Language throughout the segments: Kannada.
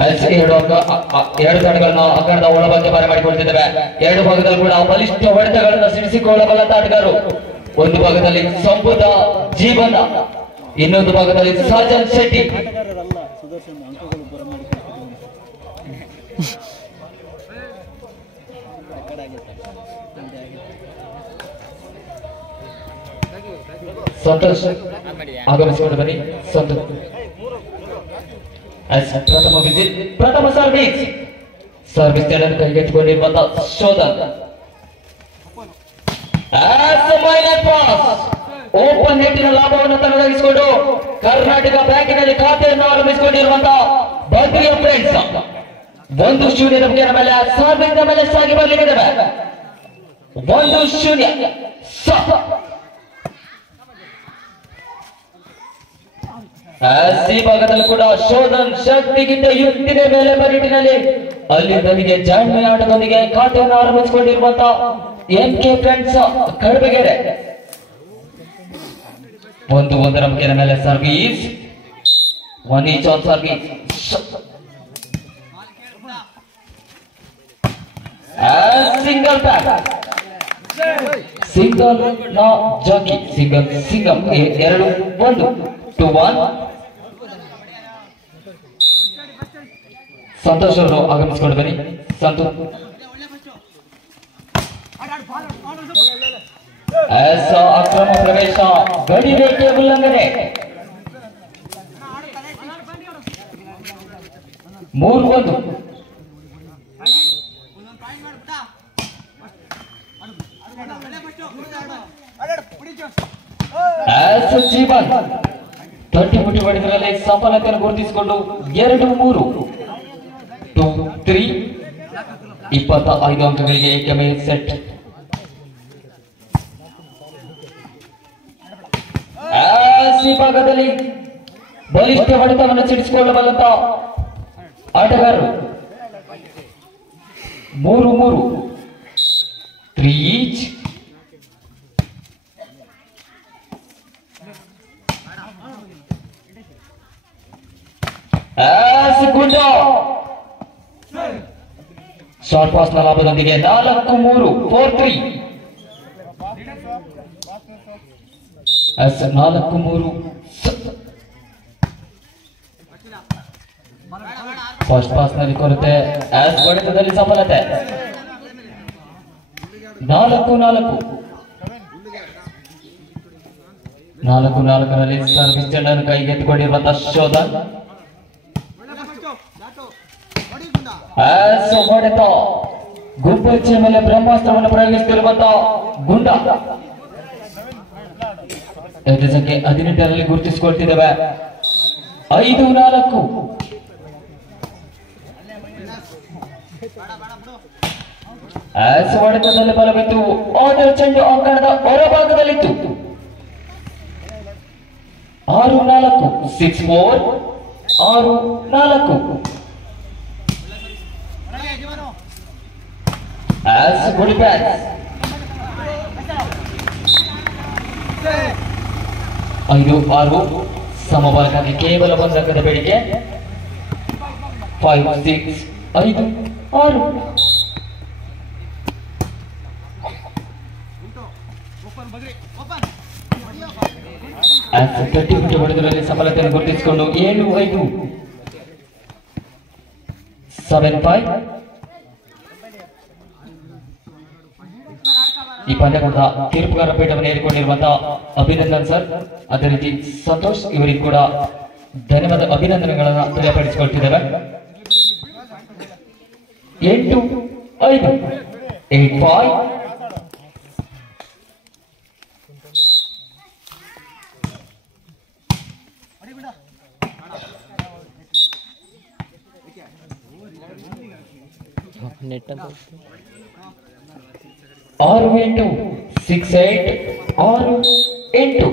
ಎರಡು ತಂಡಗಳನ್ನು ಅಂಕಣದ ಒಳಭಾಗಕ್ಕೆ ಬಾರ ಮಾಡಿಕೊಳ್ತಿದ್ದೇವೆ. ಎರಡು ಭಾಗದಲ್ಲಿ ಕೂಡ ಬಲಿಷ್ಠ ಹೊಡೆತಗಳನ್ನು ಸಿಡಿಸಿಕೊಳ್ಳಬಲ್ಲಂತ ಆಟಗಾರರು. ಒಂದು ಭಾಗದಲ್ಲಿ ಸಂಬುಧ ಜೀವನ, ಇನ್ನೊಂದು ಭಾಗದಲ್ಲಿ ಸಾಜನ್ ಶೆಟ್ಟಿ. ಸಂತೋಷ್ ಆಗಮಿಸಿಕೊಂಡು ಬನ್ನಿ. ಸಂತೋಷ್ ಪ್ರಥಮ ಸರ್ವಿಸ್ ಕೈಗೆತ್ತಿಕೊಂಡಿರುವಂತಹ ಶೋಧನ್. ಓಪನ್ ನೆಟ್ಟಿನ ಲಾಭವನ್ನು ತನ್ನದಾಗಿಸಿಕೊಂಡು ಕರ್ನಾಟಕ ಬ್ಯಾಂಕಿನಲ್ಲಿ ಖಾತೆಯನ್ನು ಆರಂಭಿಸಿಕೊಂಡಿರುವಂತಹ ಬದ್ರಿಯ ಫ್ರೆಂಡ್ಸ್ 1-0 ನಮಗೆ ಮೇಲೆ ಸರ್ವಿಸ್ ಮೇಲೆ ಸಾಗಿ ಬರಲಿದ್ದೇವೆ. 1-0 ಈ ಭಾಗದಲ್ಲಿ ಕೂಡ ಶೋಧನ್ ಶಕ್ತಿಗಿಂತ ಯುಕ್ತಿಗೆ ಮೇಲೆ ಬರಿಟಿನಲ್ಲಿ ಅಲ್ಲಿ ನನಗೆ ಜಾಣ್ಮೆ ಆಟದೊಂದಿಗೆ ಖಾತೆಯನ್ನು ಆರಂಭಿಸಿಕೊಂಡಿರುವಂತಹ NK ಫ್ರೆಂಡ್ಸ್ ಕಡಬಗೆರೆ. 1-1 ನಮಗೆ ಮೇಲೆ service. 1 each on service. Single pack, single ನಾ ಜಾಕಿ, ಸಿಂಗಲ್ 2-1 2-1. ಸಂತೋಷ್ ಅವರು ಆಗಮಿಸಿಕೊಂಡು ಬನ್ನಿ. ಸಂತೋಷ್ ಅಕ್ರಮ ಪ್ರವೇಶ, ಗಡಿ ರೇಖೆ ಉಲ್ಲಂಘನೆ. 3-1. ಜೀವನ್ 20 ಮುಟ್ಟಿ ಹೊಡೆದರಲ್ಲಿ ಸಫಲತೆಯನ್ನು ಗುರುತಿಸಿಕೊಂಡು 2-3 2-3 25 ಅಂಕಗಳಿಗೆ ಏಕಮೇ ಸೆಟ್. ಈ ಭಾಗದಲ್ಲಿ ಬಲಿಷ್ಠ ಹೊಡೆತವನ್ನು ಸಿಡಿಸಿಕೊಳ್ಳಬಲ್ಲಂತ ಆಟಗಾರರು. 3-3 3 each. ಶಾರ್ಟ್ ಪಾಸ್ ನ ಲಾಭದೊಂದಿಗೆ 4-3 4-3. 4-3 ಫಸ್ಟ್ ಪಾಸ್ ನಲ್ಲಿ ಕೊರತೆ, ಹೊಡೆತದಲ್ಲಿ ಸಫಲತೆ. 4-4 ಸರ್ವಿಸ್ ಚೆಂಡನ್ನು ಕೈಗೆತ್ತಿಕೊಂಡಿರುವಂತಹ ಶೋಧನ್. ಹೊಡೆತ ಗುಂಪೆಚ್ಚೆ ಮೇಲೆ ಬ್ರಹ್ಮಾಸ್ತ್ರವನ್ನು ಪ್ರಯೋಗಿಸುತ್ತಿರುವಂತಹ ಗುಂಡ. ಸಂಖ್ಯೆ 18ರಲ್ಲಿ ಗುರುತಿಸಿಕೊಳ್ತಿದ್ದೇವೆ. 5-4 ಹೊಡೆತದಲ್ಲಿ ಬಲವಿತ್ತು. ಅದರ ಚೆಂಡು ಅಂಕಣದ ಹೊರಭಾಗದಲ್ಲಿತ್ತು. 6-4 6-4 6-4. Good bat. 5-6 ಸಮಬಲಕ್ಕಾಗಿ ಕೇವಲ 1 ಅಂಕದ ಬೇಡಿಕೆ. 5-6 5-6. 30 ಮುಟ್ಟಿ ಹೊಡೆದರಲ್ಲಿ ಸಫಲತೆಯನ್ನು ಗುರುತಿಸಿಕೊಂಡು 7-5 7-5. ಈ ಪಂದ್ಯಕೂಟದ ತೀರ್ಪುಗಾರ ಪೀಠವನ್ನು ಏರಿಕೊಂಡಿರುವಂತಹ ಅಭಿನಂದನ್ ಸರ್, ಅದೇ ರೀತಿ ಸಂತೋಷ್ ಇವರಿಗೂ ಕೂಡ ಧನ್ಯವಾದ ಅಭಿನಂದನೆಗಳನ್ನು ತಿಳಿಯಪಡಿಸಿಕೊಳ್ತಿದ್ದೇವೆ. 8-5 8-5. ಆರು 8 6-8 6-8.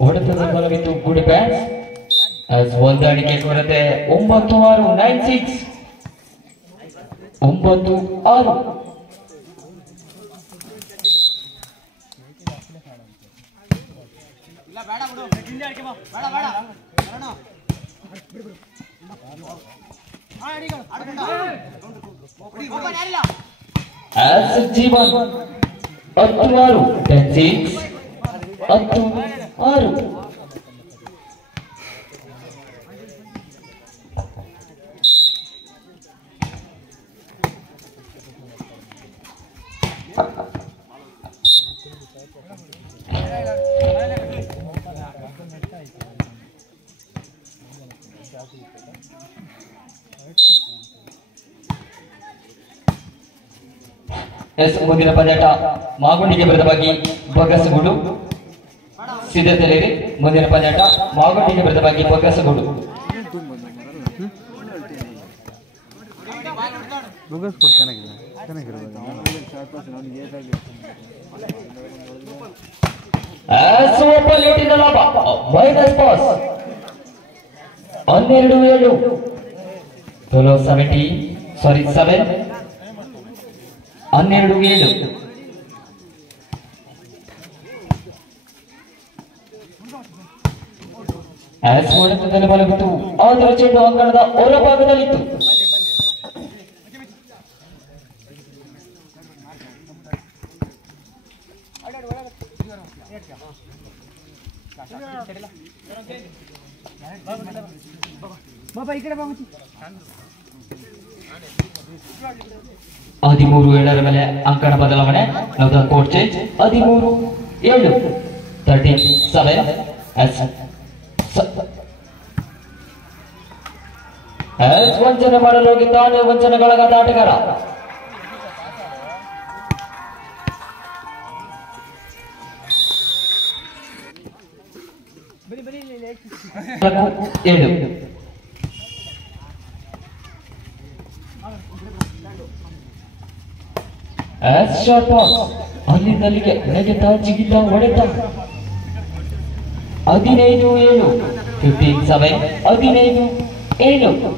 ಹೊಡೆತದ ಬಲವಿತ್ತು. Good bat. ಹೊಂದಾಣಿಕೆ ಕೊರತೆ. 9-6 9-6 9-6. ಜೀವನ್ 10-6 10-6 ಮುಂದಿನ ಪಂದ್ಯಾಟ ಮಾಗುಂಡಿಗೆ ವಿರುದ್ಧವಾಗಿ ಬಗ್ಗಸಗೂಡು ಸಿದ್ಧತೆಯಲ್ಲಿ. ಮುಂದಿನ ಪಂದ್ಯಾಟ ಮಾಗುಂಡಿಗೆ ವಿರುದ್ಧವಾಗಿ ಬಗ್ಗಸಗೂಡು. ಮೈನಸ್ ಪಾಸ್ 12-7 7 12-7 ಆಸ್ವಾದನದಲ್ಲಿ ಬಲವಿತ್ತು, ಆದರೆ ಚೆಂಡು ಅಂಗಣದ ಹೊರಭಾಗದಲ್ಲಿತ್ತು. ಹದಿಮೂರು 7 ಮೇಲೆ ಅಂಕಣ ಬದಲಾವಣೆ. Court change. 13-7 13-7 ವಂಚನೆ ಮಾಡಲು ಹೋಗಿದ್ದಾನೆ ವಂಚನೆಗೊಳಗಾದ ಆಟಗಾರ. ಅಲ್ಲಿಂದಲ್ಲಿಗೆ ನೆಗೆತ ಜಿಗಿತ ಹೊಡೆತ. 15-7 15-7 15-7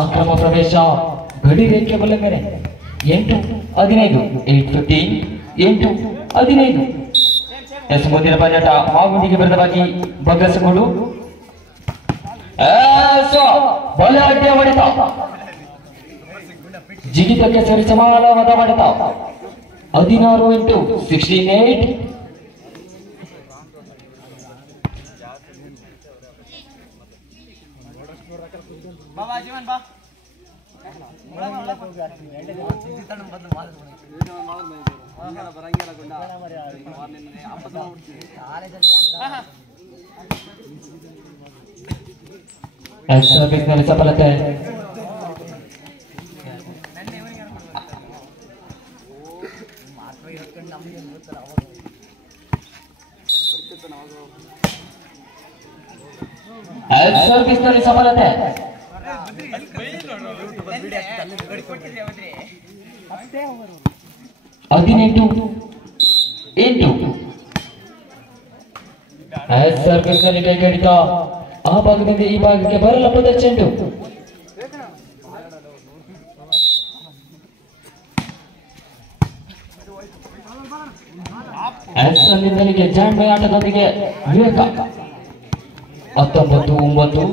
ಅಕ್ರಮ ಪ್ರವೇಶ ಗಡಿ ರೇಖೆ ಬಲಂಗನೆ. 8-15 8-15 8-15. ಮುಂದಿನ ಪಂದ್ಯಾಟ ಮಾಗುಂಡಿಗೆ ವಿರುದ್ಧವಾಗಿ ಬಗ್ಗಸಗೂಡು. ಬಲ ಅಡ್ಡ ಹೊಡೆತ, ಜಿಗಿತಕ್ಕೆ ಸರಿ ಸಮಾನವಾದ ಹೊಡೆತ. 16-8 16-8 ಸರ್ವಿಸ್ನಲ್ಲಿ ಸಫಲತೆ. ಸರ್ವಿಸ್ನಲ್ಲಿ ಸಫಲತೆ. 18-8 ಸರ್ವಿಸ್ನಲ್ಲಿ ಕೈಗಡಿತ. ಆ ಭಾಗದಿಂದ ಈ ಭಾಗಕ್ಕೆ ಬರಲಪ್ಪದ ಚೆಂಡು. ಅಲ್ಲಿಂದಲಿಗೆ ಜಾಣ್ಮೆ ಆಟದೊಂದಿಗೆ ವಿವೇಕ. 19-9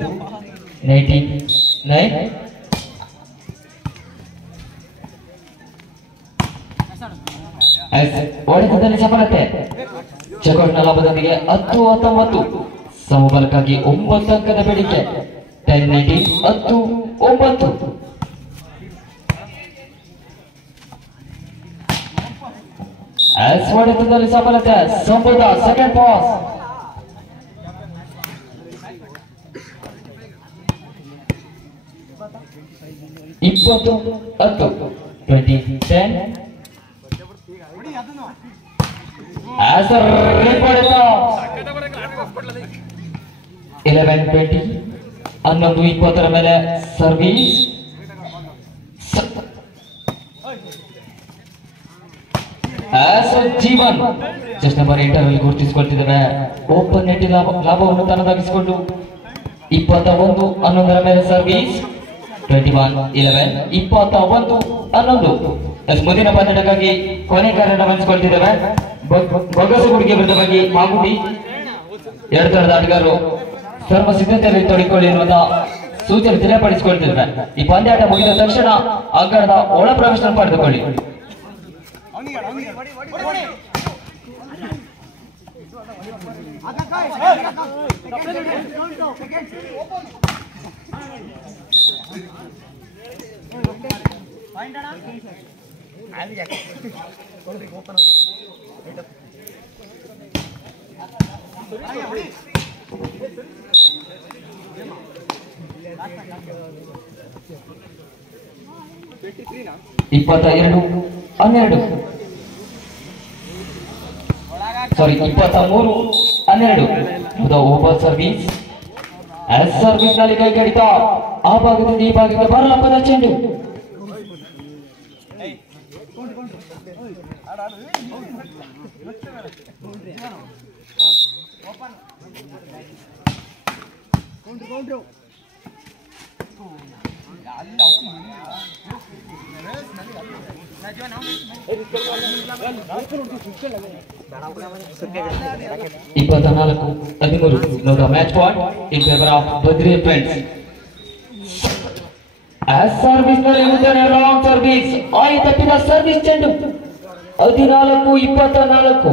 19-9 ಹೊಡೆತದಲ್ಲಿ ಸಫಲತೆ. ಚಕೋಟ್ನ ಲಾಭದೊಂದಿಗೆ 10-19 ಸಮಬಲಕ್ಕಾಗಿ 9 ಅಂಕದ ಬೇಡಿಕೆ. 10-19 10-9 ಹೊಡೆತದಲ್ಲಿ ಸಫಲತೆ. ಸಂಬುಧ ಸೆಕೆಂಡ್ ಪಾಸ್. 20-10 20-10 11-20 11-20 ಮೇಲೆ ಸರ್ವಿಸ್. ಜೀವನ್ ಜಸ್ಟ್ ನಂಬರ್ 8 ರಲ್ಲಿ ಗುರುತಿಸಿಕೊಳ್ತಿದ್ದೇವೆ. ಓಪನ್ ನೆಟ್ ಲಾಭವನ್ನು ತನ್ನದಾಗಿಸಿಕೊಂಡು 21-11 ಮೇಲೆ ಸರ್ವಿಸ್ 21-11 21-11. ಮುಂದಿನ ಪಂದ್ಯಕ್ಕಾಗಿ ಕೊನೆ ಕಾರ್ಯ ಗಮನಿಸಿಕೊಳ್ತಿದ್ದೇವೆ. ಬೊಗಸಗುಡಿಗೆ ವಿರುದ್ಧವಾಗಿ ಮಾಗುಡಿ ಎರಡು ತಂಡದ ಆಟಗಾರರು ಸರ್ವ ಸಿದ್ಧತೆಯಲ್ಲಿ ತೊಡಗಿಕೊಳ್ಳಿ ಎನ್ನುವಂತಹ ಸೂಚನೆ ತಿಳಿಯಪಡಿಸಿಕೊಳ್ತಿದ್ದೇವೆ. ಈ ಪಂದ್ಯಾಟ ಮುಗಿದ ತಕ್ಷಣ ಅಂಗಣದ ಒಳ ಪ್ರವೇಶ ಪಡೆದುಕೊಳ್ಳಿ. ಸಾರಿ 23-12 ಓಪನ್ ಸರ್ವಿಸ್. ಸರ್ವಿಸ್ ನಲ್ಲಿ ಕೈ ಕಡಿತ ಆ ಭಾಗದಿಂದ ಈ ಭಾಗಕ್ಕೆ ಬರಲಪ್ಪದ ಚೆಂಡು. Match point in favour of Badri friends. Service ನಲ್ಲಿ ರಾಂಗ್ ಸರ್ವಿಸ್ ಆಯಿ ತಪ್ಪಿದ ಸರ್ವಿಸ್ ಚೆಂಡು 14-24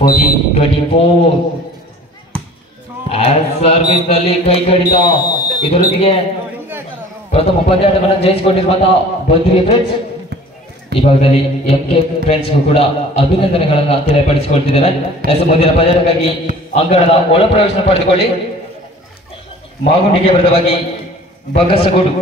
40-24. ಸರ್ವಿಸ್ ನಲ್ಲಿ ಕೈ ಕಡಿತ. ಇದರೊಂದಿಗೆ ಪ್ರಥಮ ಪಂದ್ಯಾಟವನ್ನು ಜಯಿಸಿಕೊಂಡಿರುವಂತಹ ಬದ್ರಿ ಫ್ರೆಂಡ್ಸ್ ಈ ಭಾಗದಲ್ಲಿ MK ಫ್ರೆಂಡ್ಸ್ಗೂ ಕೂಡ ಅಭಿನಂದನೆಗಳನ್ನು ತಿಳಿಯಪಡಿಸಿಕೊಳ್ತಿದ್ದೇವೆ. ಮುಂದಿನ ಪಂದ್ಯಕ್ಕಾಗಿ ಅಂಗಣದ ಒಳ ಪ್ರವೇಶ ಪಡೆದುಕೊಳ್ಳಿ. ಮಾಗುಂಡಿಗೆ ವಿರುದ್ಧವಾಗಿ ಬಗಸಗೂಡು